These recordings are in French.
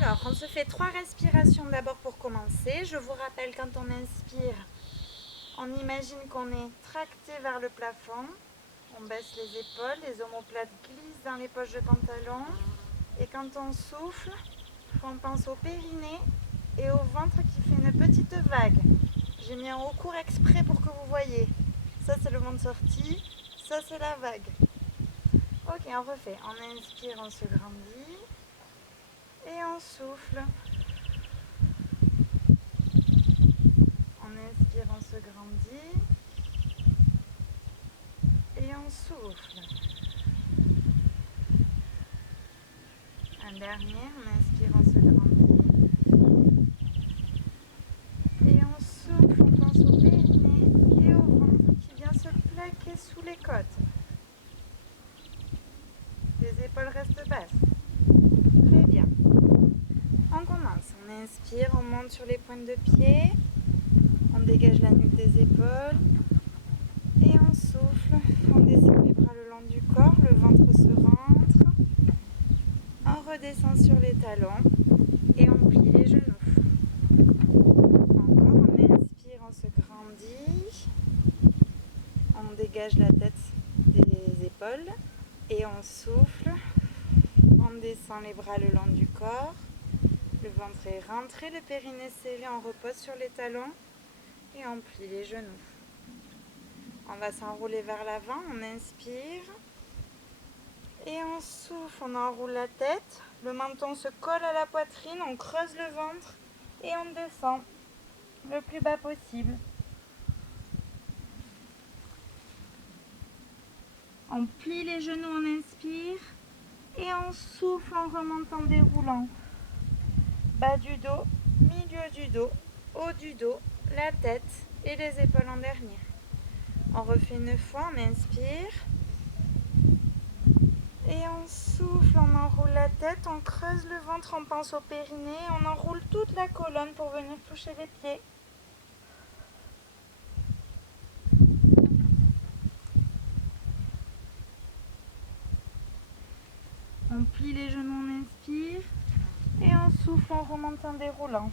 Alors, on se fait 3 respirations d'abord pour commencer. Je vous rappelle, quand on inspire, on imagine qu'on est tracté vers le plafond. On baisse les épaules, les omoplates glissent dans les poches de pantalon. Et quand on souffle, on pense au périnée et au ventre qui fait une petite vague. J'ai mis un haut court exprès pour que vous voyez. Ça, c'est le ventre sorti. Ça, c'est la vague. Ok, on refait. On inspire, on se grandit. Et on souffle. On inspire, on se grandit. Et on souffle. Un dernier, on inspire, on se grandit. Et on souffle, on pense au périnée et au ventre qui vient se plaquer sous les côtes. Les épaules restent basses. Très bien. On commence. On inspire, on monte sur les pointes de pied. On dégage la nuque des épaules. Et on souffle. On descend les bras le long du corps. Le ventre se rentre. On redescend sur les talons. Et on plie les genoux. Encore, on inspire, on se grandit. On dégage la tête des épaules. Et on souffle. On descend les bras le long du corps. Le ventre est rentré, le périnée serré, on repose sur les talons et on plie les genoux. On va s'enrouler vers l'avant, on inspire et on souffle, on enroule la tête. Le menton se colle à la poitrine, on creuse le ventre et on descend le plus bas possible. On plie les genoux, on inspire et on souffle en remontant, déroulant. Bas du dos, milieu du dos, haut du dos, la tête et les épaules en dernier. On refait une fois, on inspire. Et on souffle, on enroule la tête, on creuse le ventre, on pense au périnée, on enroule toute la colonne pour venir toucher les pieds. On plie les genoux, on inspire. Et on souffle en remontant, déroulant.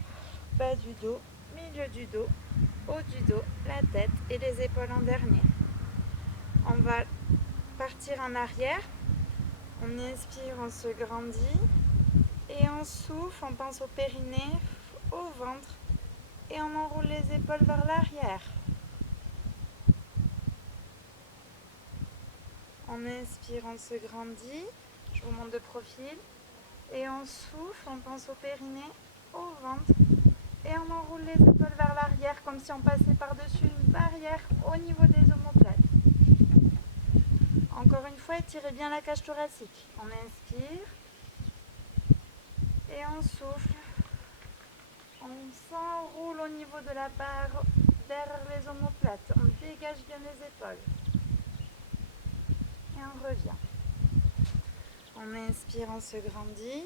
Bas du dos, milieu du dos, haut du dos, la tête et les épaules en dernier. On va partir en arrière. On inspire, on se grandit. Et on souffle, on pense au périnée, au ventre. Et on enroule les épaules vers l'arrière. On inspire, on se grandit. Je vous montre de profil. Et on souffle, on pense au périnée, au ventre. Et on enroule les épaules vers l'arrière comme si on passait par-dessus une barrière au niveau des omoplates. Encore une fois, étirez bien la cage thoracique. On inspire. Et on souffle. On s'enroule au niveau de la barre derrière les omoplates. On dégage bien les épaules. Et on revient. On inspire, on se grandit.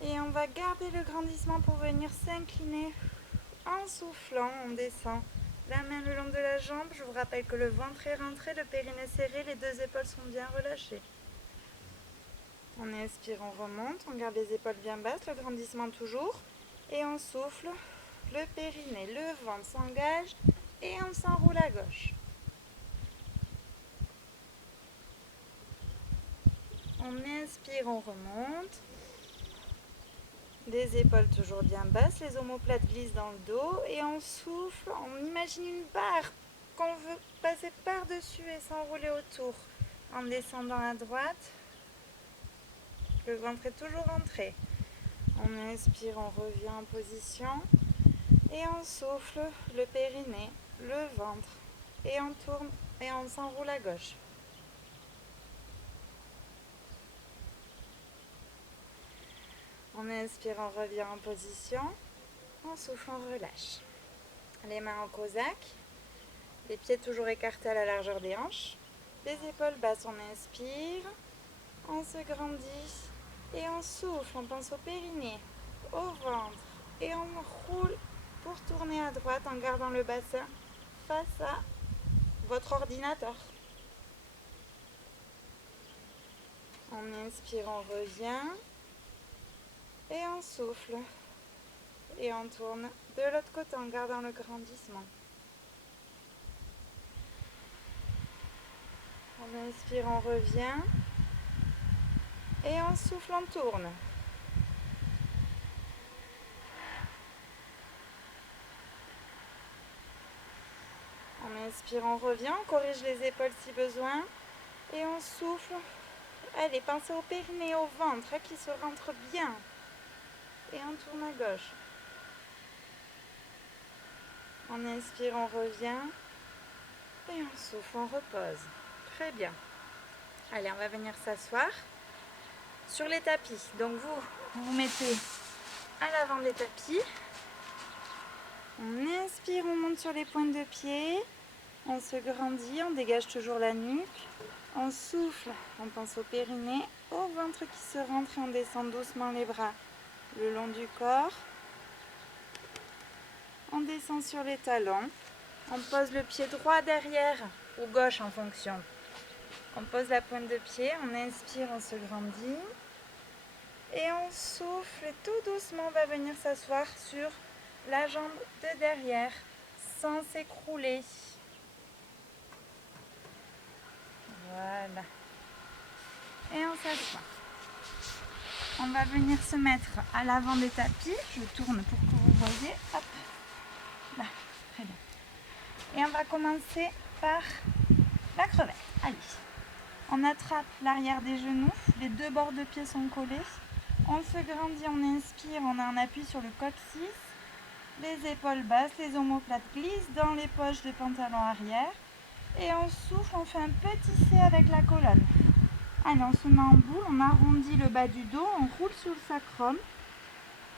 Et on va garder le grandissement pour venir s'incliner. En soufflant, on descend la main le long de la jambe. Je vous rappelle que le ventre est rentré, le périnée serré, les deux épaules sont bien relâchées. On inspire, on remonte, on garde les épaules bien basses, le grandissement toujours. Et on souffle, le périnée, le ventre s'engage et on s'enroule à gauche. On inspire, on remonte. Les épaules toujours bien basses, les omoplates glissent dans le dos et on souffle, on imagine une barre qu'on veut passer par-dessus et s'enrouler autour. En descendant à droite, le ventre est toujours rentré. On inspire, on revient en position et on souffle le périnée, le ventre et on tourne et on s'enroule à gauche. On inspire, on revient en position. On souffle, on relâche. Les mains en cosaque. Les pieds toujours écartés à la largeur des hanches. Les épaules basses, on inspire. On se grandit. Et on souffle, on pense au périnée, au ventre. Et on roule pour tourner à droite en gardant le bassin face à votre ordinateur. On inspire, on revient. Et on souffle. Et on tourne de l'autre côté en gardant le grandissement. On inspire, on revient. Et on souffle, on tourne. On inspire, on revient, on corrige les épaules si besoin. Et on souffle. Allez, pensez au périnée, au ventre qui se rentre bien. Et on tourne à gauche. On inspire, on revient. Et on souffle, on repose. Très bien. Allez, on va venir s'asseoir sur les tapis. Donc vous vous mettez à l'avant des tapis. On inspire, on monte sur les pointes de pied. On se grandit, on dégage toujours la nuque. On souffle, on pense au périnée, au ventre qui se rentre et on descend doucement les bras le long du corps. On descend sur les talons. On pose le pied droit derrière ou gauche en fonction. On pose la pointe de pied, on inspire, on se grandit. Et on souffle et tout doucement on va venir s'asseoir sur la jambe de derrière sans s'écrouler. Voilà. Et on s'assoit. On va venir se mettre à l'avant des tapis. Je tourne pour que vous voyez. Hop. Là, très bien. Et on va commencer par la crevette. Allez. On attrape l'arrière des genoux. Les deux bords de pied sont collés. On se grandit, on inspire, on a un appui sur le coccyx. Les épaules basses, les omoplates glissent dans les poches de pantalon arrière. Et on souffle, on fait un petit C avec la colonne. Allez, on se met en boule, on arrondit le bas du dos, on roule sur le sacrum.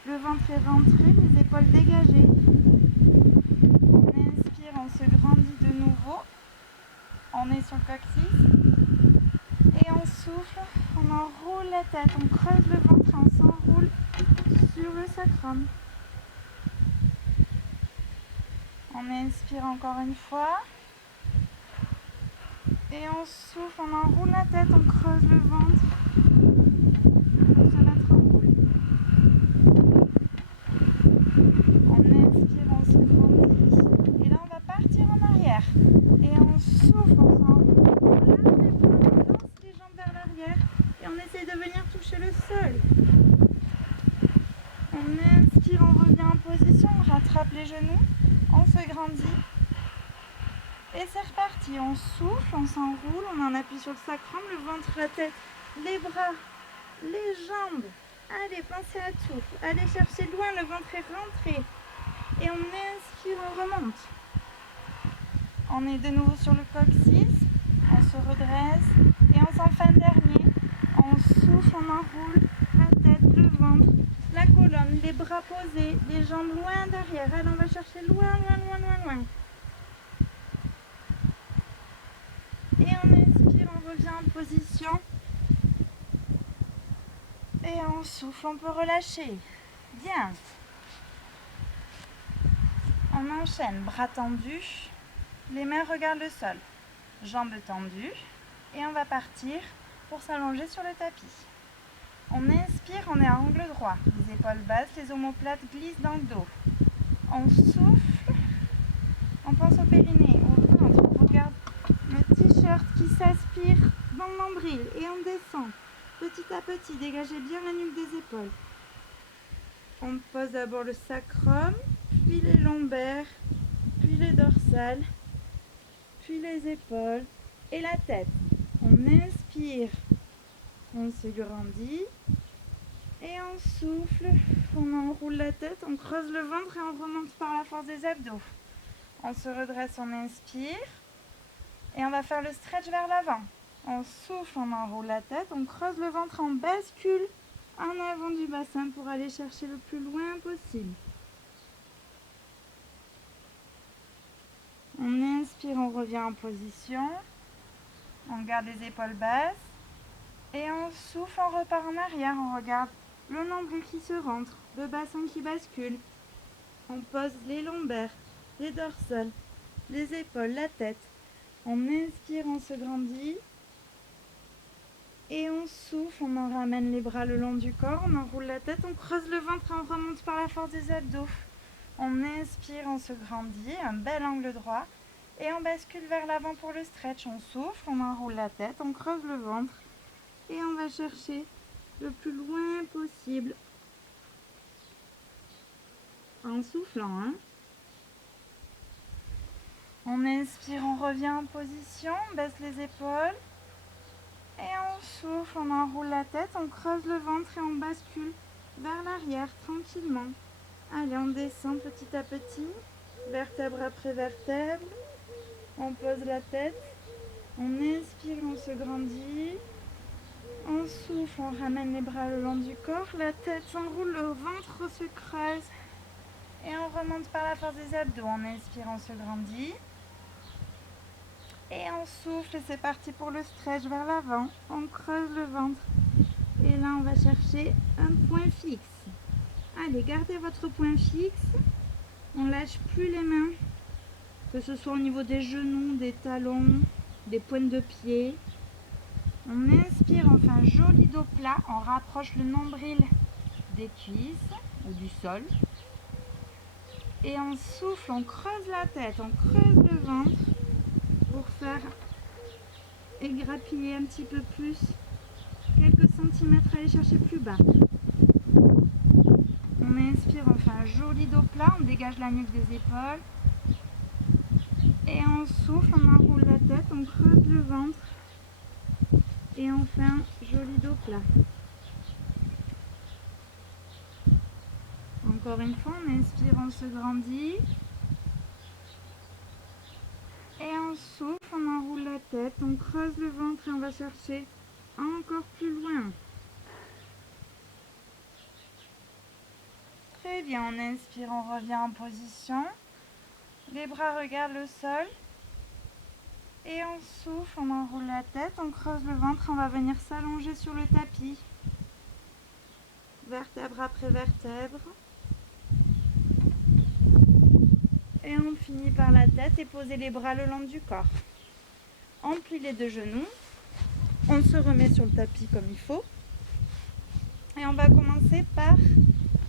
Le ventre est rentré, les épaules dégagées. On inspire, on se grandit de nouveau. On est sur le coccyx. Et on souffle, on enroule la tête, on creuse le ventre, on s'enroule sur le sacrum. On inspire encore une fois. Et on souffle, on enroule la tête, on creuse le ventre pour se mettre en boule. On inspire, on se grandit. Et là, on va partir en arrière. Et on souffle, on s'enroule, on lâche les bras, on lance les jambes vers l'arrière. Et on essaye de venir toucher le sol. On inspire, on revient en position, on rattrape les genoux, on se grandit. Et c'est reparti, on souffle, on s'enroule, on en appuie sur le sacrum, le ventre, la tête, les bras, les jambes. Allez, pensez à tout. Allez chercher loin, le ventre est rentré. Et on inspire, on remonte. On est de nouveau sur le coccyx, on se redresse et on s'en fait un dernier. On souffle, on enroule la tête, le ventre, la colonne, les bras posés, les jambes loin derrière. Allez, on va chercher loin, loin, loin, loin, loin. Et on inspire, on revient en position. Et on souffle, on peut relâcher. Bien. On enchaîne, bras tendus, les mains regardent le sol, jambes tendues. Et on va partir pour s'allonger sur le tapis. On inspire, on est à angle droit. Les épaules basses, les omoplates glissent dans le dos. On souffle, on pense au périnée, au ventre, on regarde le t-shirt qui s'aspire dans le nombril et on descend petit à petit, dégagez bien la nuque des épaules. On pose d'abord le sacrum, puis les lombaires, puis les dorsales, puis les épaules et la tête. On inspire, on se grandit et on souffle, on enroule la tête, on creuse le ventre et on remonte par la force des abdos. On se redresse, on inspire. Et on va faire le stretch vers l'avant. On souffle, on enroule la tête, on creuse le ventre, on bascule en avant du bassin pour aller chercher le plus loin possible. On inspire, on revient en position. On garde les épaules basses. Et on souffle, on repart en arrière. On regarde le nombril qui se rentre, le bassin qui bascule. On pose les lombaires, les dorsales, les épaules, la tête. On inspire, on se grandit. Et on souffle, on en ramène les bras le long du corps, on enroule la tête, on creuse le ventre et on remonte par la force des abdos. On inspire, on se grandit, un bel angle droit. Et on bascule vers l'avant pour le stretch. On souffle, on enroule la tête, on creuse le ventre. Et on va chercher le plus loin possible. En soufflant, hein. On inspire, on revient en position, on baisse les épaules. Et on souffle, on enroule la tête, on creuse le ventre et on bascule vers l'arrière tranquillement. Allez, on descend petit à petit, vertèbre après vertèbre. On pose la tête, on inspire, on se grandit. On souffle, on ramène les bras le long du corps, la tête s'enroule, le ventre se creuse. Et on remonte par la force des abdos. On inspire, on se grandit. Et on souffle et c'est parti pour le stretch vers l'avant. On creuse le ventre. Et là, on va chercher un point fixe. Allez, gardez votre point fixe. On lâche plus les mains, que ce soit au niveau des genoux, des talons, des pointes de pied. On inspire, on fait un joli dos plat. On rapproche le nombril des cuisses ou du sol. Et on souffle, on creuse la tête, on creuse le ventre pour faire égrappiller un petit peu plus, quelques centimètres, aller chercher plus bas. On inspire, on fait un joli dos plat, on dégage la nuque des épaules. Et on souffle, on enroule la tête, on creuse le ventre. Et on fait un joli dos plat. Encore une fois, on inspire, on se grandit. Et on souffle, on enroule la tête, on creuse le ventre et on va chercher encore plus loin. Très bien, on inspire, on revient en position. Les bras regardent le sol. Et on souffle, on enroule la tête, on creuse le ventre, on va venir s'allonger sur le tapis. Vertèbre après vertèbre. Et on finit par la tête et poser les bras le long du corps. On plie les deux genoux. On se remet sur le tapis comme il faut. Et on va commencer par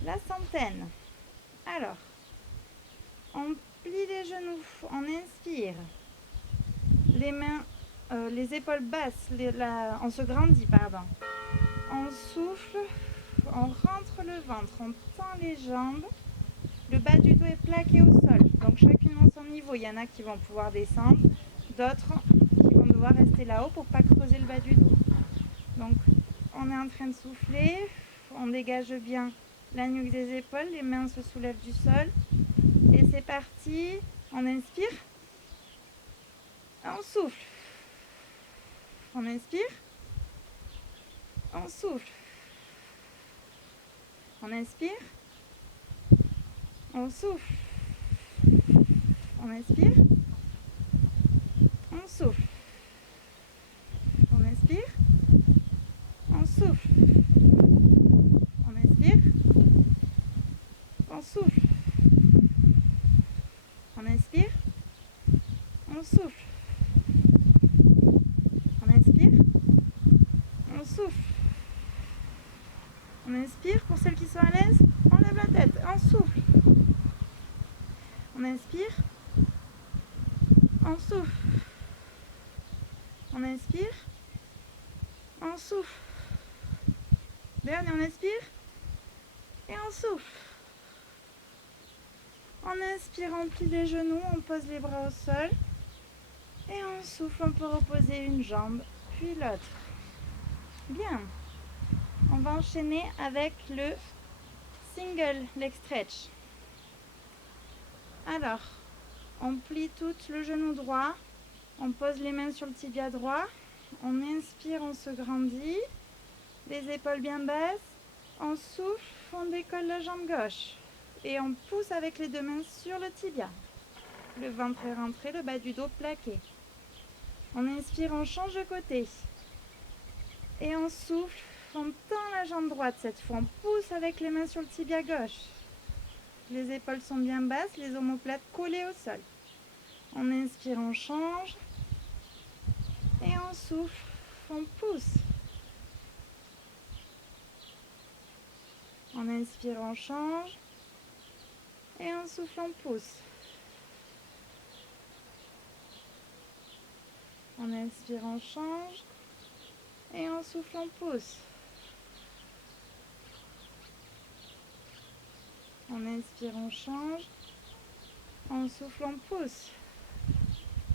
la centaine. Alors, on plie les genoux, on inspire. Les mains, les épaules basses, on se grandit, pardon. On souffle, on rentre le ventre, on tend les jambes. Le bas du dos est plaqué au sol, donc chacune à son niveau. Il y en a qui vont pouvoir descendre, d'autres qui vont devoir rester là-haut pour ne pas creuser le bas du dos. Donc on est en train de souffler, on dégage bien la nuque des épaules, les mains se soulèvent du sol. Et c'est parti, on inspire, on souffle. On inspire, on souffle. On inspire, on souffle. On inspire, on souffle. On inspire, on souffle. On inspire, on souffle. On inspire, on souffle. On inspire, on souffle. On inspire, pour celles qui sont à l'aise, on lève la tête, on souffle. On inspire, on souffle. On inspire, on souffle. Dernier, on inspire et on souffle. On inspire, on plie les genoux, on pose les bras au sol. Et on souffle, on peut reposer une jambe, puis l'autre. Bien. On va enchaîner avec le single leg stretch. Alors, on plie tout le genou droit. On pose les mains sur le tibia droit. On inspire, on se grandit. Les épaules bien basses. On souffle, on décolle la jambe gauche. Et on pousse avec les deux mains sur le tibia. Le ventre est rentré, le bas du dos plaqué. On inspire, on change de côté. Et on souffle, on tend la jambe droite cette fois. On pousse avec les mains sur le tibia gauche. Les épaules sont bien basses, les omoplates collées au sol. On inspire, on change. Et on souffle, on pousse. On inspire, on change. Et on souffle, on pousse. On inspire, on change. Et on souffle, on pousse. On inspire, on change. On souffle, on pousse.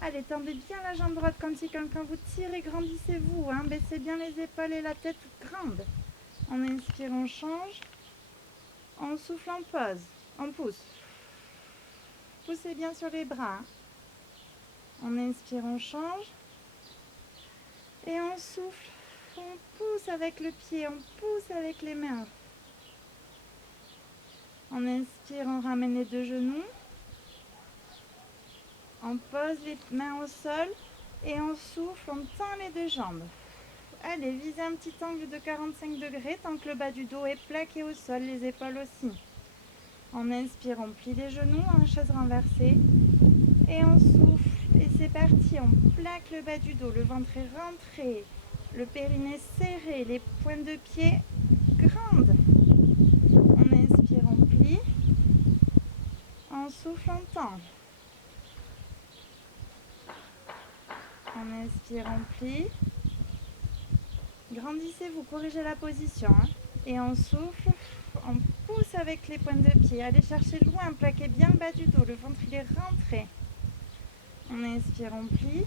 Allez, tendez bien la jambe droite comme si quelqu'un vous tire et grandissez-vous. Hein. Baissez bien les épaules et la tête grande. On inspire, on change. On souffle, on pose. On pousse. Poussez bien sur les bras. On inspire, on change. Et on souffle. On pousse avec le pied, on pousse avec les mains. On inspire, on ramène les deux genoux. On pose les mains au sol et on souffle, on tend les deux jambes. Allez, visez un petit angle de 45 degrés tant que le bas du dos est plaqué au sol, les épaules aussi. On inspire, on plie les genoux en chaise renversée et on souffle. Et c'est parti, on plaque le bas du dos, le ventre est rentré, le périnée serré, les pointes de pied grandes. On inspire, on plie, on souffle, on tend. On inspire, on plie. Grandissez-vous, corrigez la position. Hein. Et on souffle, on pousse avec les pointes de pied. Allez chercher loin, plaquez bien le bas du dos, le ventre il est rentré. On inspire, on plie.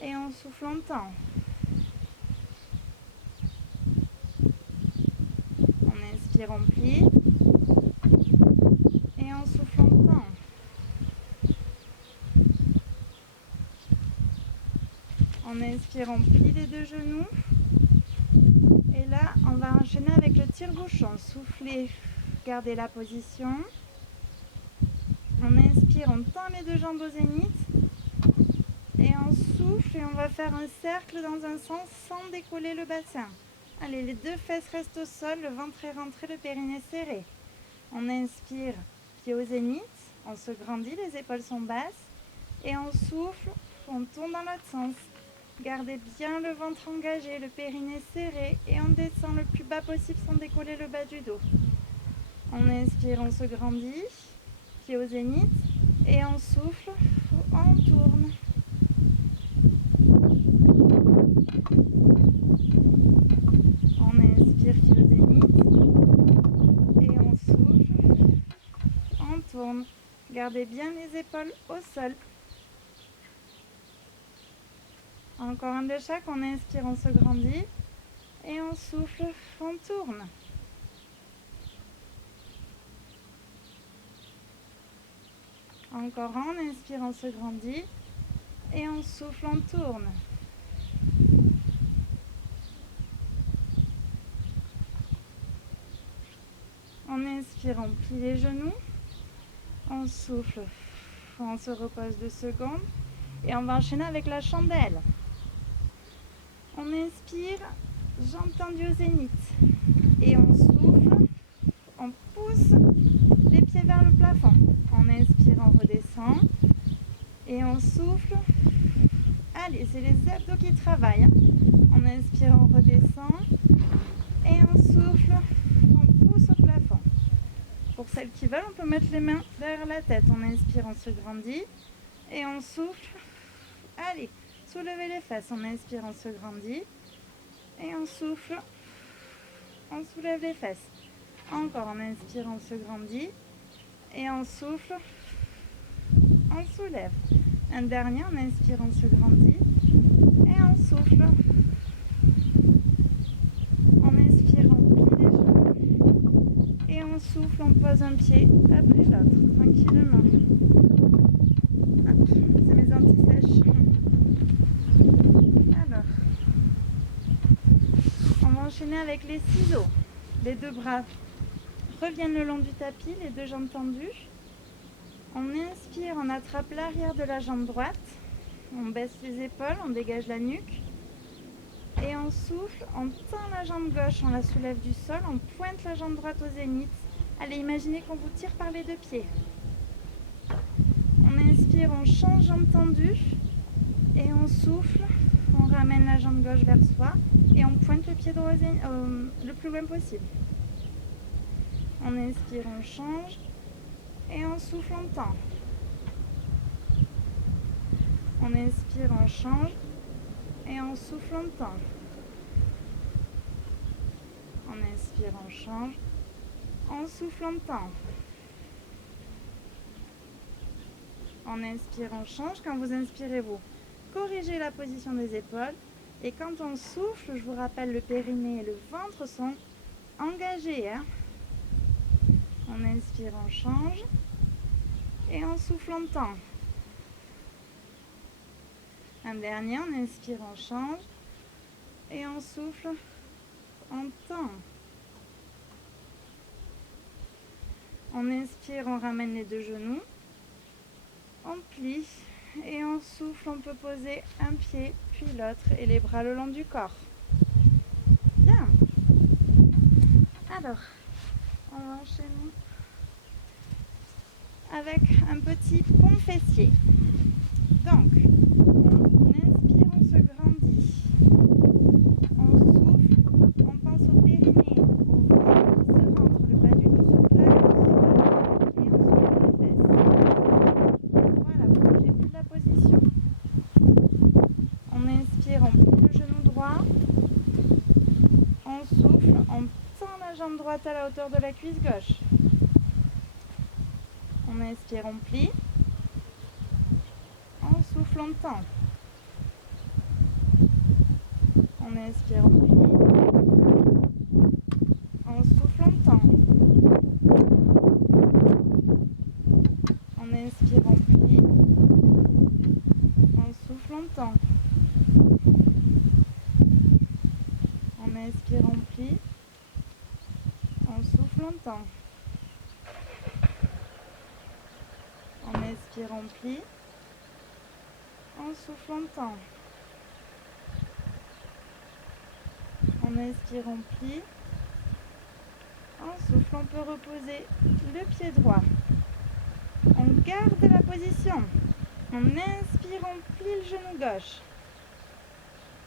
Et on souffle, on tend. On inspire, on plie. Et on souffle, on tend. On inspire, on plie les deux genoux. Et là, on va enchaîner avec le tire-bouchon. Soufflez, gardez la position. On inspire, on tend les deux jambes au zénith. Et on souffle et on va faire un cercle dans un sens sans décoller le bassin. Allez, les deux fesses restent au sol, le ventre est rentré, le périnée serré. On inspire, pied au zénith. On se grandit, les épaules sont basses. Et on souffle, on tourne dans l'autre sens. Gardez bien le ventre engagé, le périnée serré et on descend le plus bas possible sans décoller le bas du dos. On inspire, on se grandit, pied au zénith et on souffle, on tourne. On inspire, pied au zénith et on souffle, on tourne. Gardez bien les épaules au sol. Encore un de chaque, on inspire, on se grandit et on souffle, on tourne. Encore un, on inspire, on se grandit et on souffle, on tourne. On inspire, on plie les genoux, on souffle, on se repose 2 secondes et on va enchaîner avec la chandelle. On inspire, jambes tendues au zénith et on souffle, on pousse les pieds vers le plafond. On inspire, on redescend et on souffle. Allez, c'est les abdos qui travaillent. On inspire, on redescend et on souffle, on pousse au plafond. Pour celles qui veulent, on peut mettre les mains derrière la tête. On inspire, on se grandit et on souffle. Allez, soulevez les fesses. On inspire, on se grandit et on souffle. On soulève les fesses. Encore, on inspire, on se grandit et on souffle. On soulève. Un dernier, on inspire, on se grandit et on souffle. On inspire, on plie les genoux et on souffle, on pose un pied après l'autre, tranquillement. Hop, c'est mes anti-sèches. Alors, on va enchaîner avec les ciseaux. Les deux bras reviennent le long du tapis, les deux jambes tendues. On inspire, on attrape l'arrière de la jambe droite. On baisse les épaules, on dégage la nuque. Et on souffle, on tend la jambe gauche, on la soulève du sol, on pointe la jambe droite au zénith. Allez, imaginez qu'on vous tire par les deux pieds. On inspire, on change jambe tendue. Et on souffle, on ramène la jambe gauche vers soi et on pointe le pied droit le plus loin possible. On inspire, on change et on souffle, on tend. On inspire, on change et on souffle, on tend. On inspire, on change, on souffle, on tend. On inspire, on change. Quand vous inspirez, vous corrigez la position des épaules. Et quand on souffle, je vous rappelle, le périnée et le ventre sont engagés. Hein. On inspire, on change. Et on souffle, on tend. Un dernier, on inspire, on change. Et on souffle, on tend. On inspire, on ramène les deux genoux. On plie et on souffle, on peut poser un pied puis l'autre et les bras le long du corps. Bien. Alors, on va enchaîner avec un petit pont fessier. Donc, on inspire, on se grandit. On souffle, on pense au périnée, au ventre qui se rentre, le bas du dos se plaque au sol et on soulève les fesses. Voilà, vous ne bougez plus de la position. On inspire, on plie le genou droit. On souffle, on tend la jambe droite à la hauteur de la cuisse gauche. On inspire, on plie. On souffle, on tend. On inspire, on plie. On souffle, on tend. On inspire, on plie. On souffle, on tend. On inspire, on plie. On souffle, on tend. On inspire, on plie. On souffle, on tend. On inspire, on plie. On souffle, on peut reposer le pied droit. On garde la position. On inspire, on plie le genou gauche.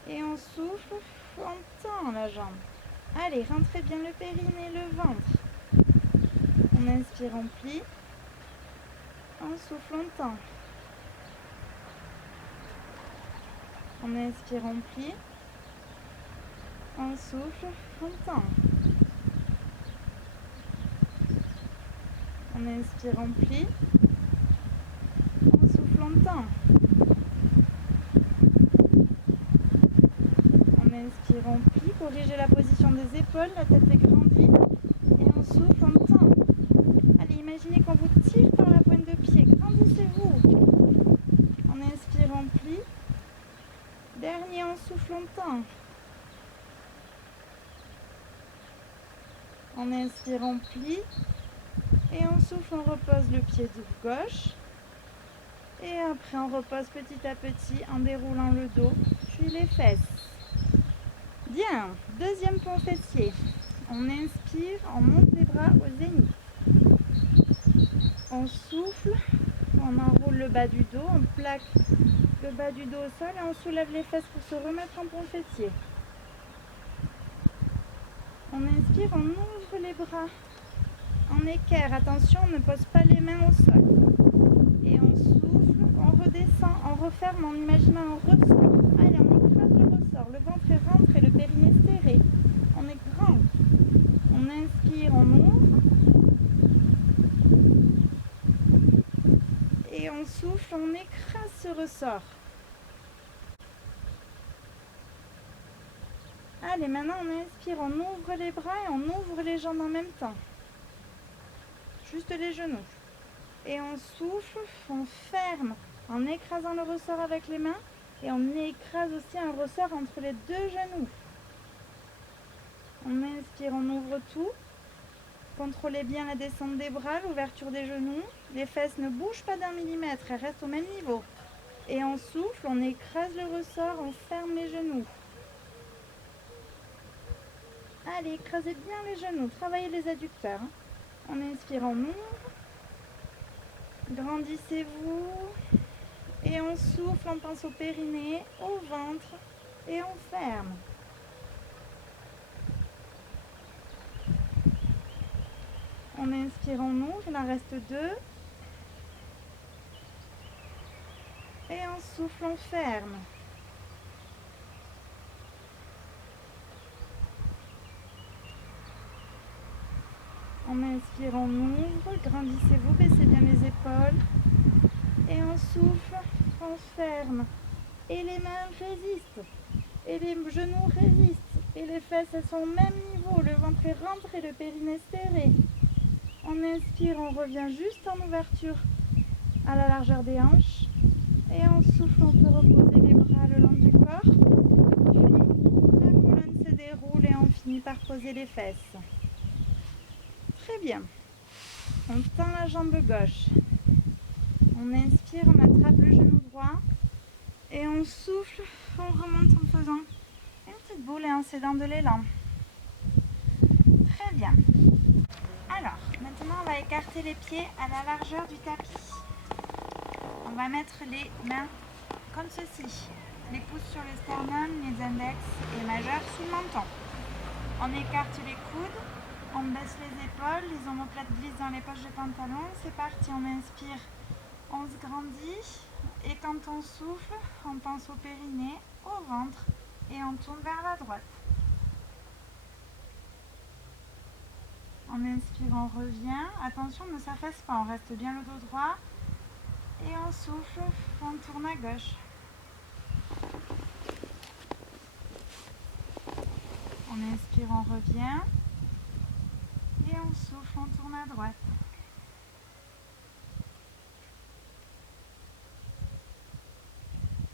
Et on souffle, on tend la jambe. Allez, rentrez bien le périnée, le ventre. On inspire, on plie. On souffle, on tend. On inspire, on plie. On souffle, on tend. On inspire, on plie. On souffle, on tend. On inspire, on plie. Corrigez la position des épaules, la tête est grandie. Et on souffle, on tend. Allez, imaginez qu'on vous tire par la pointe de pied. Grandissez-vous. On inspire, on plie. Dernier, on souffle, on tend. On inspire, on plie. Et on souffle, on repose le pied de gauche. Et après, on repose petit à petit en déroulant le dos, puis les fesses. Bien, deuxième pont fessier. On inspire, on monte les bras au zénith. On souffle, on enroule le bas du dos, on plaque le bas du dos au sol et on soulève les fesses pour se remettre en pont fessier. On inspire, on ouvre les bras en équerre. Attention, on ne pose pas les mains au sol. Et on souffle, on redescend, on referme en imaginant un ressort. Allez, on écrase le ressort. Le ventre est rentré, le périnée serré. On est grand. On inspire, on ouvre. Et on souffle, on écrase ce ressort. Allez, maintenant on inspire, on ouvre les bras et on ouvre les jambes en même temps. Juste les genoux. Et on souffle, on ferme en écrasant le ressort avec les mains et on écrase aussi un ressort entre les deux genoux. On inspire, on ouvre tout. Contrôlez bien la descente des bras, l'ouverture des genoux. Les fesses ne bougent pas d'1 millimètre, elles restent au même niveau. Et on souffle, on écrase le ressort, on ferme les genoux. Allez, écrasez bien les genoux, travaillez les adducteurs. On inspire, on ouvre. Grandissez-vous. Et on souffle, on pense au périnée, au ventre et on ferme. On inspire, on ouvre, il en reste 2. Et on souffle, on ferme. On inspire, on ouvre, grandissez-vous, baissez bien les épaules. Et on souffle, on ferme. Et les mains résistent. Et les genoux résistent. Et les fesses, elles sont au même niveau. Le ventre est rentré, le périnée serré. On inspire, on revient juste en ouverture à la largeur des hanches. Et on souffle, on peut reposer les bras le long du corps. Puis la colonne se déroule et on finit par poser les fesses. Très bien. On tend la jambe gauche. On inspire, on attrape le genou droit. Et on souffle, on remonte en faisant une petite boule et en cédant de l'élan. Très bien. Alors, maintenant on va écarter les pieds à la largeur du tapis. On va mettre les mains comme ceci. Les pouces sur le sternum, les index et majeurs sous le menton. On écarte les coudes, on baisse les épaules, les omoplates glissent dans les poches de pantalon. C'est parti, on inspire, on se grandit. Et quand on souffle, on pense au périnée, au ventre et on tourne vers la droite. On inspire, on revient. Attention, ne s'affaisse pas, on reste bien le dos droit. Et on souffle, on tourne à gauche. On inspire, on revient. Et on souffle, on tourne à droite.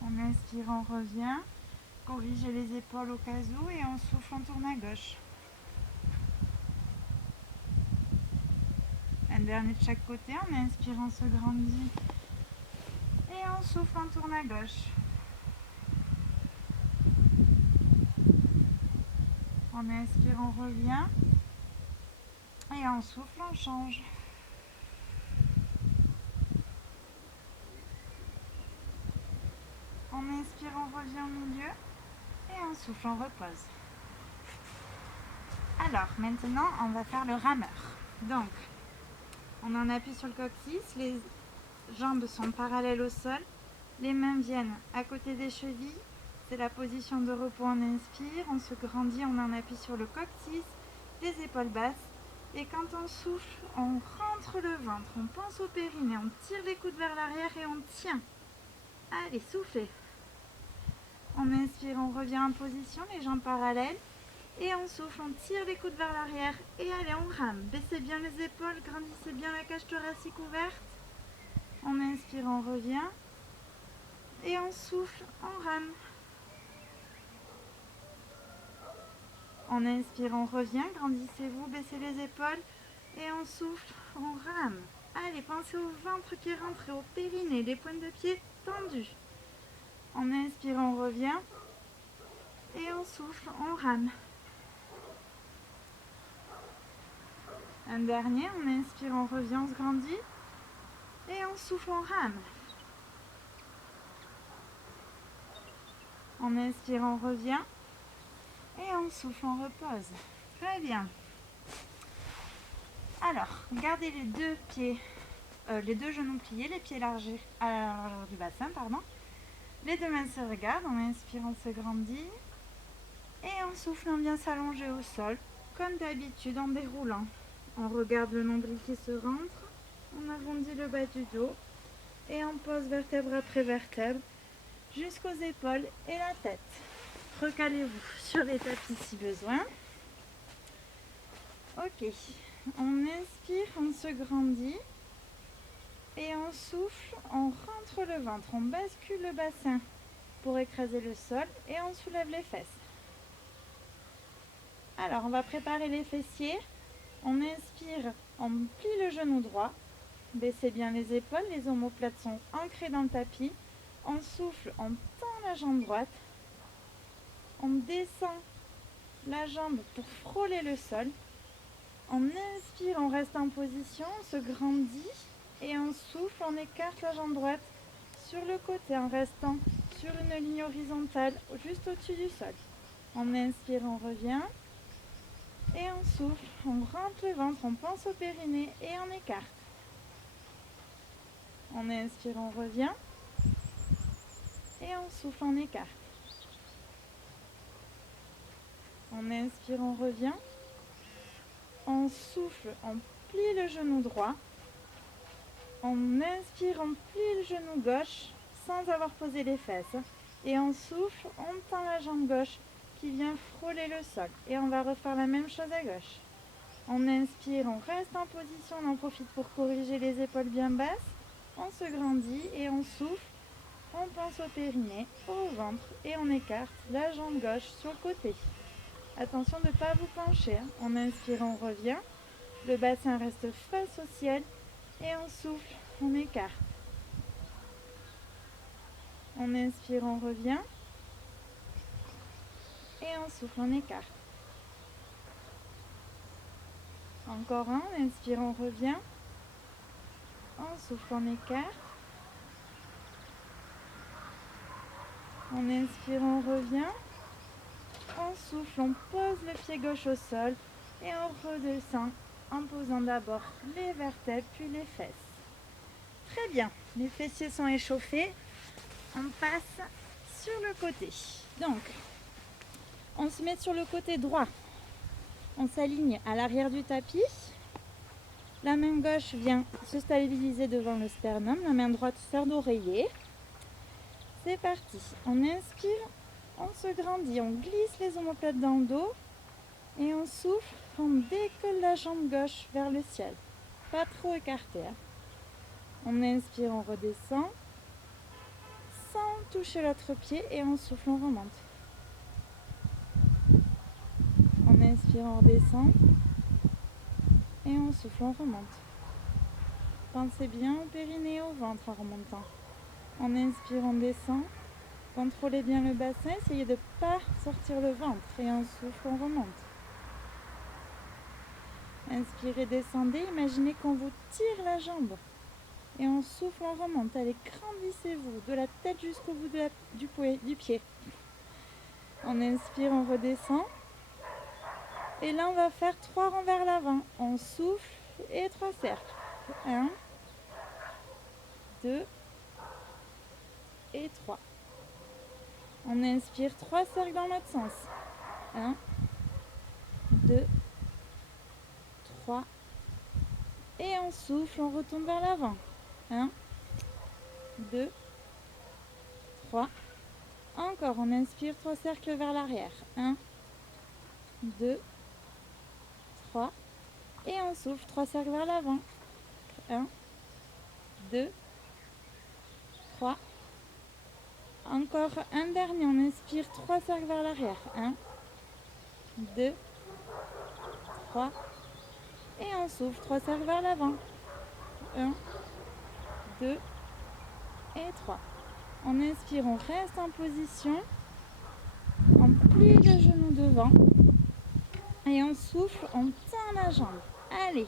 On inspire, on revient. Corrigez les épaules au cas où et on souffle, on tourne à gauche. Un dernier de chaque côté, on inspire, on se grandit. Et on souffle, on tourne à gauche. On inspire, on revient. Et on souffle, on change. On inspire, on revient au milieu. Et on souffle, on repose. Alors, maintenant, on va faire le rameur. Donc, on en appuie sur le coccyx. Les jambes sont parallèles au sol. Les mains viennent à côté des chevilles. C'est la position de repos, on inspire. On se grandit, on en appuie sur le coccyx. Les épaules basses. Et quand on souffle, on rentre le ventre. On pense au périnée. On tire les coudes vers l'arrière et on tient. Allez, soufflez. On inspire, on revient en position, les jambes parallèles. Et on souffle, on tire les coudes vers l'arrière. Et allez, on rame. Baissez bien les épaules, grandissez bien la cage thoracique ouverte. On inspire, on revient. Et on souffle, on rame. On inspire, on revient. Grandissez-vous, baissez les épaules. Et on souffle, on rame. Allez, pensez au ventre qui est rentré, au périnée, les pointes de pied tendues. On inspire, on revient. Et on souffle, on rame. Un dernier, on inspire, on revient, on se grandit. Et on souffle, on rame. On inspire, on revient. Et on souffle, on repose. Très bien. Alors, gardez les deux pieds, les deux genoux pliés, les pieds élargis à la largeur du bassin, pardon. Les deux mains se regardent, on inspire, on se grandit. Et on souffle, on vient s'allonger au sol, comme d'habitude en déroulant. On regarde le nombril qui se rentre, on arrondit le bas du dos et on pose vertèbre après vertèbre jusqu'aux épaules et la tête. Recalez-vous sur les tapis si besoin. Ok, on inspire, on se grandit et on souffle, on rentre le ventre, on bascule le bassin pour écraser le sol et on soulève les fesses. Alors, on va préparer les fessiers. On inspire, on plie le genou droit. Baissez bien les épaules, les omoplates sont ancrées dans le tapis. On souffle, on tend la jambe droite. On descend la jambe pour frôler le sol. On inspire, on reste en position, on se grandit. Et on souffle, on écarte la jambe droite sur le côté en restant sur une ligne horizontale juste au-dessus du sol. On inspire, on revient. Et on souffle, on rentre le ventre, on pense au périnée et on écarte. On inspire, on revient. Et on souffle, on écarte. On inspire, on revient. On souffle, on plie le genou droit. On inspire, on plie le genou gauche sans avoir posé les fesses. Et on souffle, on tend la jambe gauche qui vient frôler le sol. Et on va refaire la même chose à gauche. On inspire, on reste en position, on en profite pour corriger les épaules bien basses. On se grandit et on souffle. On pense au périnée, au ventre et on écarte la jambe gauche sur le côté. Attention de ne pas vous pencher. On inspire, on revient. Le bassin reste face au ciel et on souffle, on écarte. On inspire, on revient. Et on souffle, on écarte. Encore un, on inspire, on revient. On souffle, on écarte. On inspire, on revient. On souffle, on pose le pied gauche au sol et on redescend en posant d'abord les vertèbres puis les fesses. Très bien, les fessiers sont échauffés. On passe sur le côté. Donc, on se met sur le côté droit. On s'aligne à l'arrière du tapis. La main gauche vient se stabiliser devant le sternum. La main droite sert d'oreiller. C'est parti. On inspire, on se grandit, on glisse les omoplates dans le dos. Et on souffle, on décolle la jambe gauche vers le ciel. Pas trop écarté. On inspire, on redescend. Sans toucher l'autre pied et on souffle, on remonte. On inspire, on redescend. Et on souffle, on remonte. Pensez bien au périnée et au ventre en remontant. On inspire, on descend. Contrôlez bien le bassin, essayez de ne pas sortir le ventre. Et on souffle, on remonte. Inspirez, descendez. Imaginez qu'on vous tire la jambe. Et on souffle, on remonte. Allez, grandissez-vous de la tête jusqu'au bout du pied. On inspire, on redescend. Et là, on va faire 3 rangs vers l'avant. On souffle et 3 cercles. 1, 2 et 3. On inspire 3 cercles dans l'autre sens. 1, 2, 3. Et on souffle, on retourne vers l'avant. 1, 2, 3. Encore, on inspire 3 cercles vers l'arrière. 1, 2, 3. Et on souffle 3 cercles vers l'avant. 1, 2, 3. Encore un dernier, on inspire 3 cercles vers l'arrière. 1, 2, 3. Et on souffle 3 cercles vers l'avant. 1, 2 et 3. On inspire, on reste en position. On plie le genou devant. Et on souffle, on tend la jambe. Allez,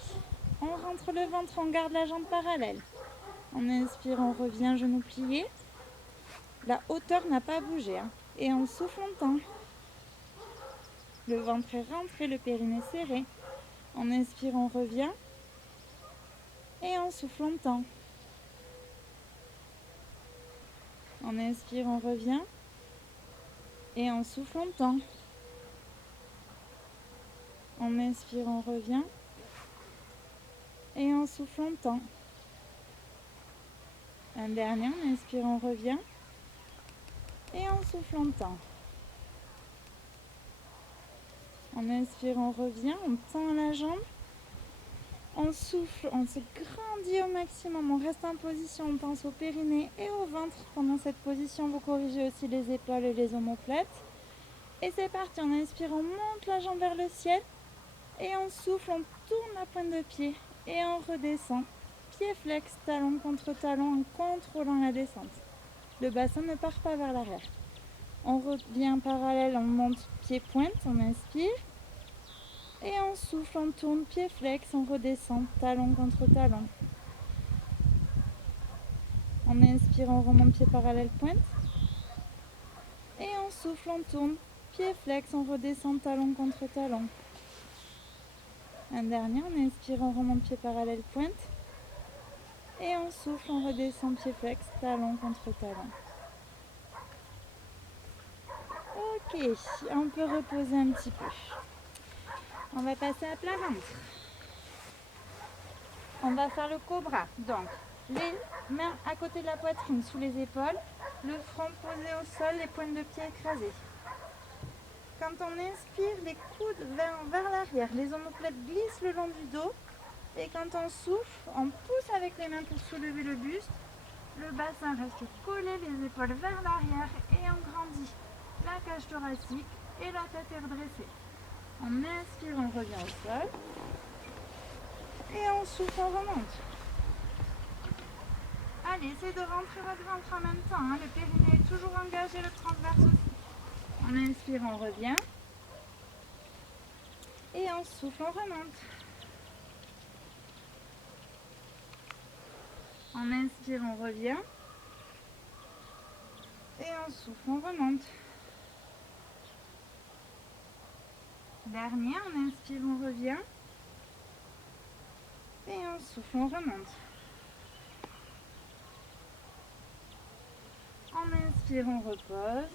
on rentre le ventre, on garde la jambe parallèle. On inspire, on revient, genou plié. La hauteur n'a pas bougé. Et on souffle, on tend. Le ventre est rentré, le périnée serré. On inspire, on revient. Et on souffle, on tend. On inspire, on revient. Et on souffle, on tend. On inspire, on revient. Et on souffle, on tend. Un dernier, on inspire, on revient. Et on souffle, on tend. On inspire, on revient, on tend la jambe. On souffle, on se grandit au maximum, on reste en position, on pense au périnée et au ventre. Pendant cette position, vous corrigez aussi les épaules et les omoplates. Et c'est parti, on inspire, on monte la jambe vers le ciel. Et on souffle, on tourne la pointe de pied et on redescend. Pied flex, talon contre talon, en contrôlant la descente. Le bassin ne part pas vers l'arrière. On revient en parallèle, on monte pied pointe, on inspire. Et on souffle, on tourne, pied flex, on redescend, talon contre talon. On inspire, on remonte pied parallèle, pointe. Et on souffle, on tourne. Pied flex, on redescend talon contre talon. Un dernier, on inspire, on remonte pied parallèle, pointe. Et on souffle, on redescend pied flex, talon contre talon. Ok, on peut reposer un petit peu. On va passer à plat ventre. On va faire le cobra. Donc, les mains à côté de la poitrine, sous les épaules, le front posé au sol, les pointes de pied écrasées. Quand on inspire, les coudes vers l'arrière, les omoplates glissent le long du dos. Et quand on souffle, on pousse avec les mains pour soulever le buste. Le bassin reste collé, les épaules vers l'arrière et on grandit la cage thoracique et la tête est redressée. On inspire, on revient au sol. Et on souffle, on remonte. Allez, essayez de rentrer votre ventre en même temps. Le périnée est toujours engagé, le transverse aussi. On inspire, on revient. Et on souffle, on remonte. On inspire, on revient. Et on souffle, on remonte. Dernier, on inspire, on revient. Et on souffle, on remonte. On inspire, on repose.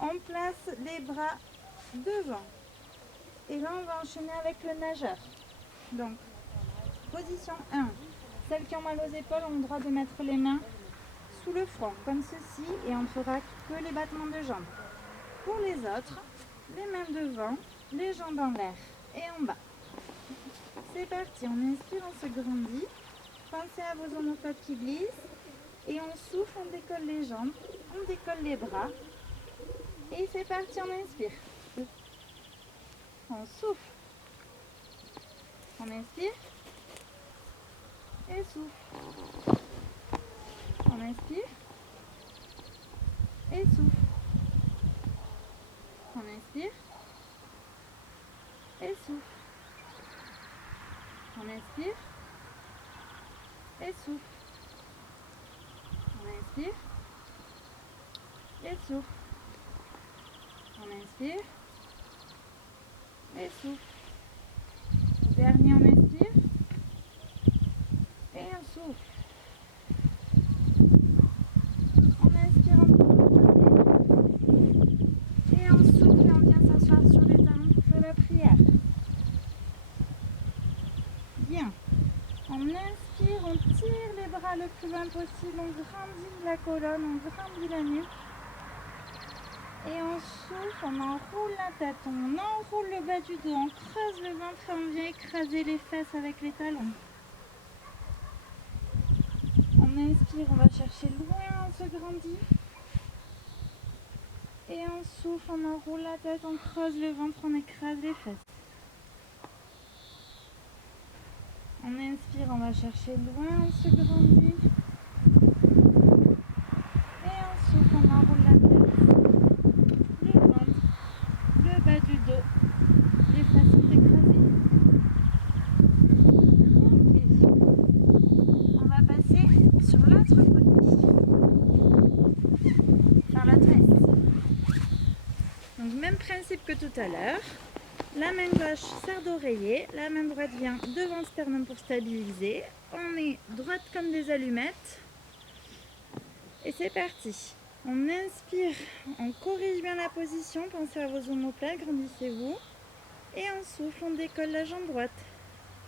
On place les bras devant. Et là, on va enchaîner avec le nageur. Donc, position 1. Celles qui ont mal aux épaules ont le droit de mettre les mains sous le front, comme ceci, et on ne fera que les battements de jambes. Pour les autres, les mains devant, les jambes en l'air et en bas. C'est parti, on inspire, on se grandit. Pensez à vos omoplates qui glissent. Et on souffle, on décolle les jambes, on décolle les bras. Et c'est parti, on inspire. On souffle. On inspire. Et souffle. On inspire. Et souffle. On inspire. Et souffle. On inspire. Et souffle. On inspire. Et souffle. On inspire. Et souffle. Dernier, on inspire. Et on souffle. On inspire, on peut reposer. Et on souffle et on vient s'asseoir sur les talons pour faire la prière. Bien. On inspire, on tire les bras le plus loin possible, on grandit la colonne, on grandit la nuque. Et on souffle, on enroule la tête, on enroule le bas du dos, on creuse le ventre et on vient écraser les fesses avec les talons. On inspire, on va chercher loin, on se grandit. Et on souffle, on enroule la tête, on creuse le ventre, on écrase les fesses. On inspire, on va chercher loin, on se grandit. Et on souffle, on enroule la tête, le ventre, le bas du dos. Les fesses sont écrasées. Ok. On va passer sur l'autre côté. Par la tresse. Donc même principe que tout à l'heure. La main gauche sert d'oreiller, la main droite vient devant le sternum pour stabiliser. On est droite comme des allumettes. Et c'est parti. On inspire, on corrige bien la position, pensez à vos omoplates, grandissez-vous. Et on souffle, on décolle la jambe droite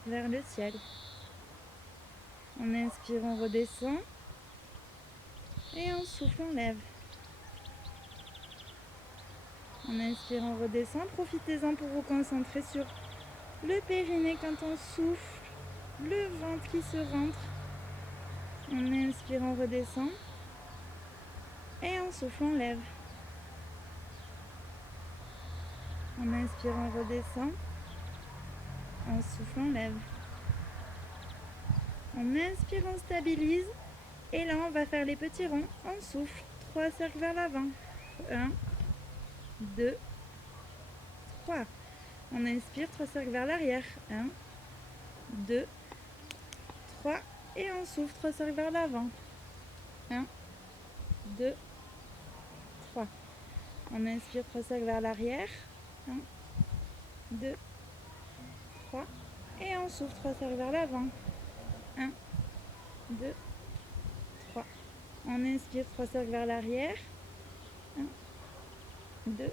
vers le ciel. On inspire, on redescend. Et on souffle, on lève. On inspire, on redescend. Profitez-en pour vous concentrer sur le périnée quand on souffle, le ventre qui se rentre. On inspire, on redescend. Et on souffle, on lève. On inspire, on redescend. On souffle, on lève. On inspire, on stabilise. Et là, on va faire les petits ronds. On souffle. 3 cercles vers l'avant. 1, 2, 3. On inspire, 3 cercles vers l'arrière. 1, 2, 3. Et on souffle, 3 cercles vers l'avant. 1, 2, 3. On inspire, 3 cercles vers l'arrière. 1, 2, 3. Et on souffle, 3 cercles vers l'avant. 1, 2, 3. On inspire, 3 cercles vers l'arrière. 1, 2,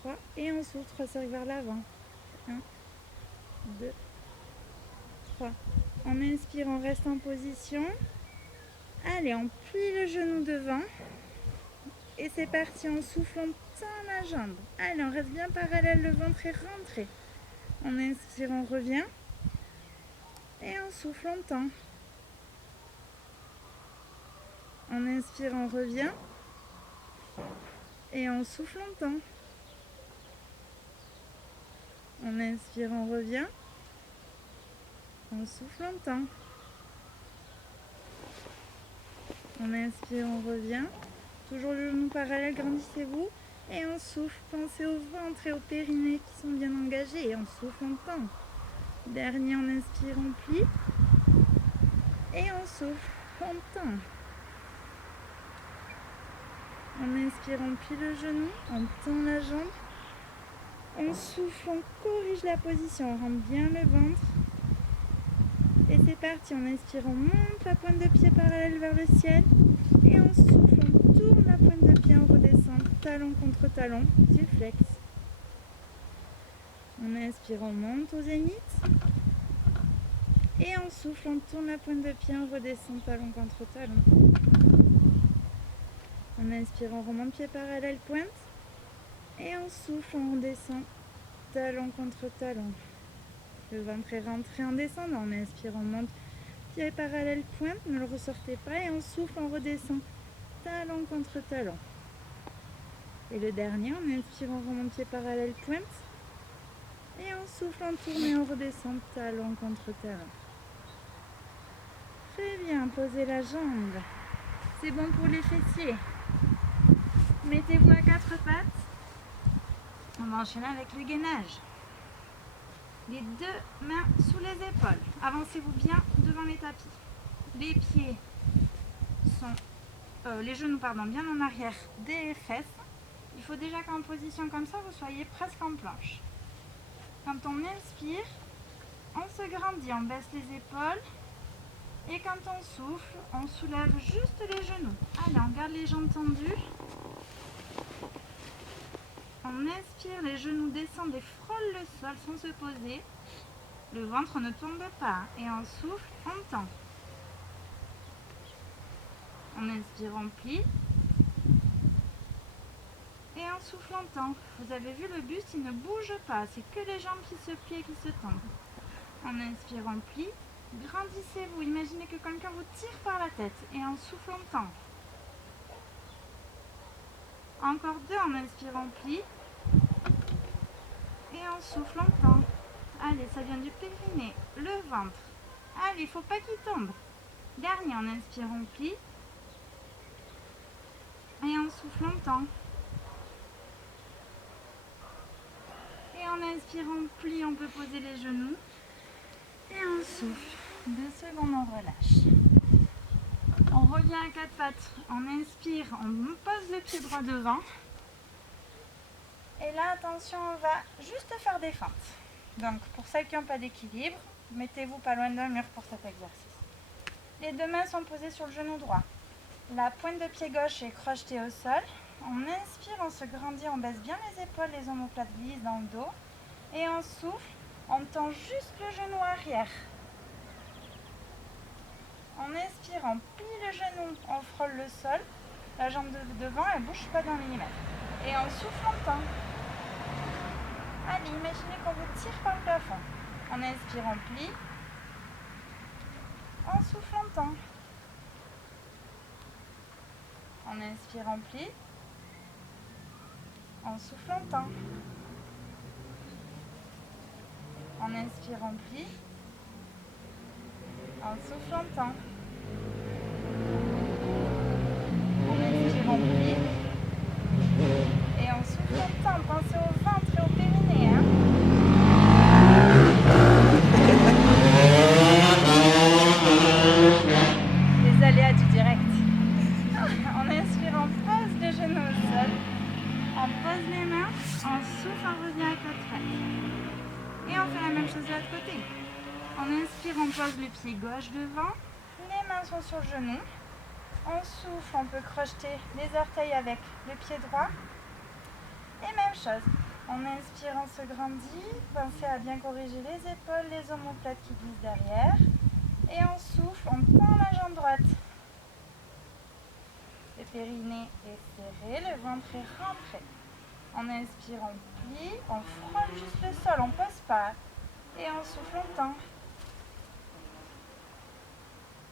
3. Et on souffle, 3 cercles vers l'avant. 1, 2, 3. On inspire, on reste en position. Allez, on plie le genou devant. Et c'est parti, on souffle, on tend la jambe. Allez, on reste bien parallèle, le ventre est rentré. On inspire, on revient. Et on souffle, on tend. On inspire, on revient. Et on souffle, on tend. On inspire, on revient. On souffle, on tend. On inspire, on revient. Toujours le genou parallèle, grandissez-vous. Et on souffle, pensez au ventre et au périnée qui sont bien engagés. Et on souffle, on tend. Dernier, on inspire, on plie. Et on souffle, on tend. On inspire, on plie le genou, on tend la jambe. On souffle, on corrige la position, on rentre bien le ventre. Et c'est parti, on inspire, on monte la pointe de pied parallèle vers le ciel. Et on souffle, on tourne la pointe de pied, on redescend, talon contre talon, pied flex. On inspire, on monte au zénith. Et on souffle, on tourne la pointe de pied, on redescend, talon contre talon. On inspire, on remonte pied parallèle, pointe. Et on souffle, on redescend, talon contre talon. Le ventre est rentré en descendant. On inspire, on monte, pied parallèle, pointe. Ne le ressortez pas. Et on souffle, on redescend, talon contre talon. Et le dernier, on inspire, on remonte, pied parallèle, pointe. Et on souffle, on tourne et on redescend, talon contre talon. Très bien, posez la jambe. C'est bon pour les fessiers. Mettez-vous à 4 pattes. On va enchaîner avec le gainage. Les 2 mains sous les épaules. Avancez-vous bien devant les tapis. Les pieds sont, les genoux bien en arrière des fesses. Il faut déjà qu'en position comme ça, vous soyez presque en planche. Quand on inspire, on se grandit, on baisse les épaules. Et quand on souffle, on soulève juste les genoux. Allez, on garde les jambes tendues. On inspire, les genoux descendent et frôlent le sol sans se poser. Le ventre ne tombe pas. Et on souffle, on tend. On inspire, on plie. Et on souffle, on tend. Vous avez vu, le buste, il ne bouge pas. C'est que les jambes qui se plient et qui se tendent. On inspire, on plie. Grandissez-vous. Imaginez que quelqu'un vous tire par la tête. Et on souffle, on tend. Encore 2, on inspire, on plie. Et on souffle, on tend. Allez, ça vient du périnée, le ventre. Allez, il ne faut pas qu'il tombe. Dernier, on inspire, on plie. Et on souffle, on tend. Et on inspire, on plie, on peut poser les genoux. Et on souffle. 2 secondes, on relâche. On revient à 4 pattes. On inspire, on pose le pied droit devant. Et là, attention, on va juste faire des feintes. Donc, pour celles qui n'ont pas d'équilibre, mettez-vous pas loin d'un mur pour cet exercice. Les 2 mains sont posées sur le genou droit. La pointe de pied gauche est crochetée au sol. On inspire, on se grandit, on baisse bien les épaules, les omoplates glissent dans le dos. Et on souffle, on tend juste le genou arrière. On inspire, on plie le genou, on frôle le sol. La jambe de devant, elle ne bouge pas d'un millimètre. Et on souffle, on tend. Allez, imaginez qu'on vous tire par le plafond. On inspire, on plie. On souffle, on tend. On inspire, on plie. On souffle, on tend. On inspire, on plie. On souffle, on tend. On inspire, on plie. Et on souffle, on tend. Pensez au ventre et au périnée. Hein. Les aléas du direct. On inspire, on pose les genoux au sol. inspire, on pose le pied gauche devant. Les mains sont sur le genou. On souffle, on peut crocheter les orteils avec le pied droit. Et même chose. On inspire, on se grandit. Pensez à bien corriger les épaules, les omoplates qui glissent derrière. Et on souffle, on tend la jambe droite. Le périnée est serré, le ventre est rentré. On inspire, on plie, on frôle juste le sol, on ne pose pas. Et on souffle, on tend.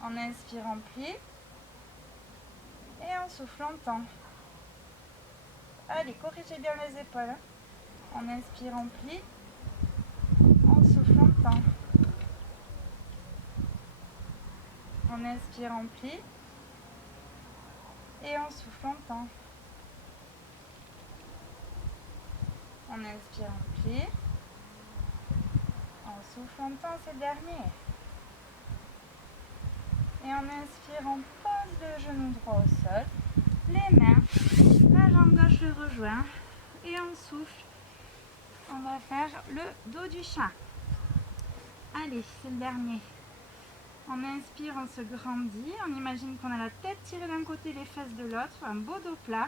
On inspire, on plie. Et on souffle, on tend. Allez, corrigez bien les épaules. On inspire, on plie. On souffle, on tend. On inspire, on plie. Et on souffle, on tend. On inspire, on plie. On souffle, on tend, c'est le dernier. Et on inspire, on pose le genou droit au sol. Les mains, la jambe gauche le rejoint. Et on souffle. On va faire le dos du chat. Allez, c'est le dernier. On inspire, on se grandit. On imagine qu'on a la tête tirée d'un côté, les fesses de l'autre. Un beau dos plat.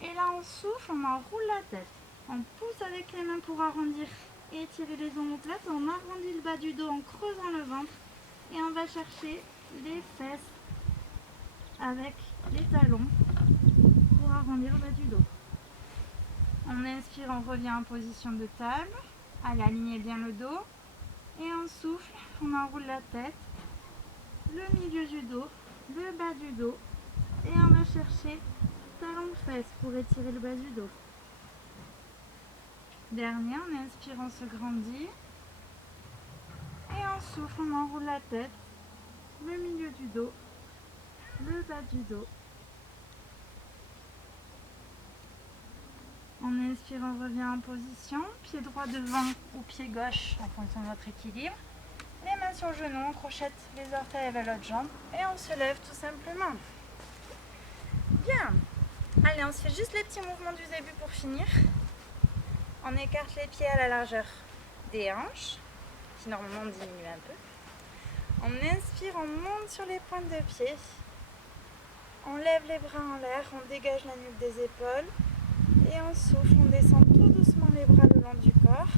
Et là, on souffle, on enroule la tête. On pousse avec les mains pour arrondir et étirer les omoplates. On arrondit le bas du dos en creusant le ventre. Et on va chercher les fesses avec les talons pour arrondir le bas du dos. On inspire, on revient en position de table. Allez, alignez bien le dos. Et on souffle, on enroule la tête, le milieu du dos, le bas du dos. Et on va chercher talons-fesses pour étirer le bas du dos. Dernier, on inspire, on se grandit. Et on souffle, on enroule la tête, le milieu du dos, le bas du dos. On inspire, on revient en position, pied droit devant ou pied gauche en fonction de votre équilibre. Les mains sur le genou, on crochette les orteils avec l'autre jambe et on se lève tout simplement. Bien. Allez, on se fait juste les petits mouvements du début pour finir. On écarte les pieds à la largeur des hanches, qui normalement diminuent un peu. On inspire, on monte sur les pointes de pied. On lève les bras en l'air, on dégage la nuque des épaules. Et on souffle, on descend tout doucement les bras le long du corps.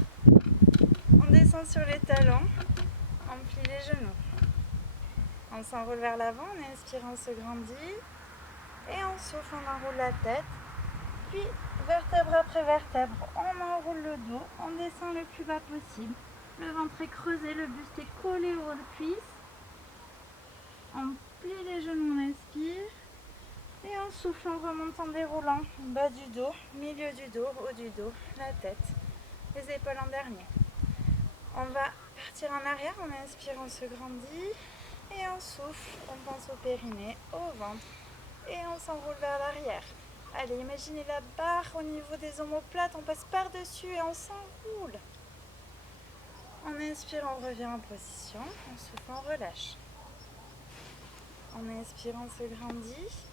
On descend sur les talons, on plie les genoux. On s'enroule vers l'avant, on inspire, on se grandit. Et on souffle, on enroule la tête. Puis, vertèbre après vertèbre, on enroule le dos, on descend le plus bas possible. Le ventre est creusé, le buste est collé aux cuisses. On plie les genoux, on inspire. Et on souffle en remontant, déroulant, bas du dos, milieu du dos, haut du dos, la tête, les épaules en dernier. On va partir en arrière, on inspire, on se grandit. Et on souffle, on pense au périnée, au ventre. Et on s'enroule vers l'arrière. Allez, imaginez la barre au niveau des omoplates, on passe par-dessus et on s'enroule. On inspire, on revient en position, on souffle, on relâche. On inspire, on se grandit.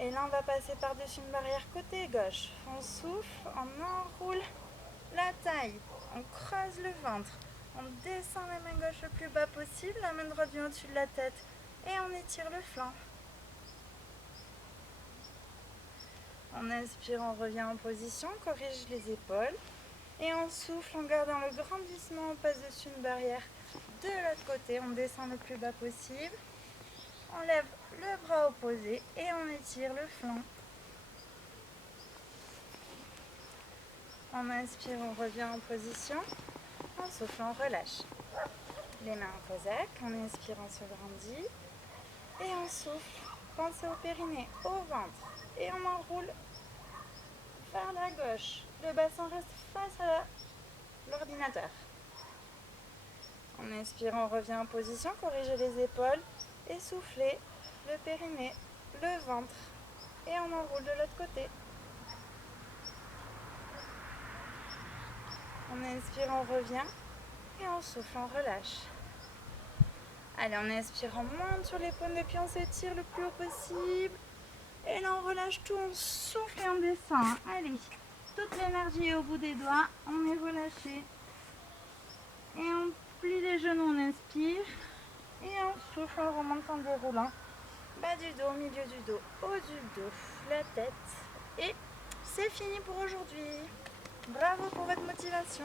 Et là, on va passer par-dessus une barrière côté gauche. On souffle, on enroule la taille, on creuse le ventre, on descend la main gauche le plus bas possible, la main droite vient au-dessus de la tête et on étire le flanc. On inspire, on revient en position, on corrige les épaules et on souffle en gardant le grandissement, on passe dessus une barrière de l'autre côté, on descend le plus bas possible. On lève le bras opposé et on étire le flanc. On inspire, on revient en position. On souffle, on relâche. Les mains en cosaque, on inspire, on se grandit. Et on souffle, pensez au périnée, au ventre. Et on enroule vers la gauche. Le bassin reste face à l'ordinateur. On inspire, on revient en position, corrigez les épaules. Et soufflez le périnée, le ventre et on enroule de l'autre côté. On inspire, on revient et on souffle, on relâche. Allez, on inspire, on monte sur les paumes de pied, on s'étire le plus haut possible. Et là, on relâche tout, on souffle et on descend. Allez, toute l'énergie est au bout des doigts, on est relâché. Et on plie les genoux, on inspire. on remonte en déroulant. Bas du dos, milieu du dos, haut du dos, la tête. Et c'est fini pour aujourd'hui. Bravo pour votre motivation.